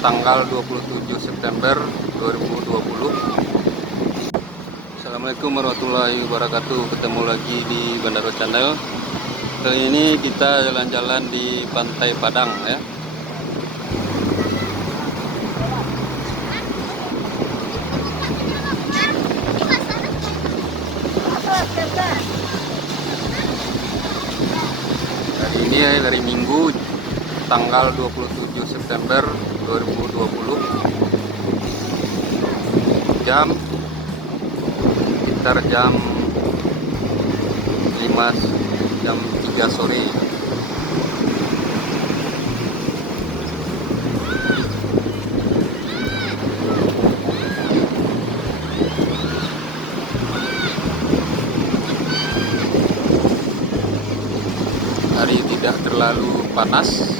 tanggal 27 September 2020. Assalamualaikum warahmatullahi wabarakatuh. Ketemu lagi di Bandaro Channel. Kali ini kita jalan-jalan di Pantai Padang ya. Hari ini hari Minggu tanggal 27 September 2020. Sekitar jam 3 sore. Hari tidak terlalu panas,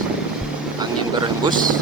angin berhembus.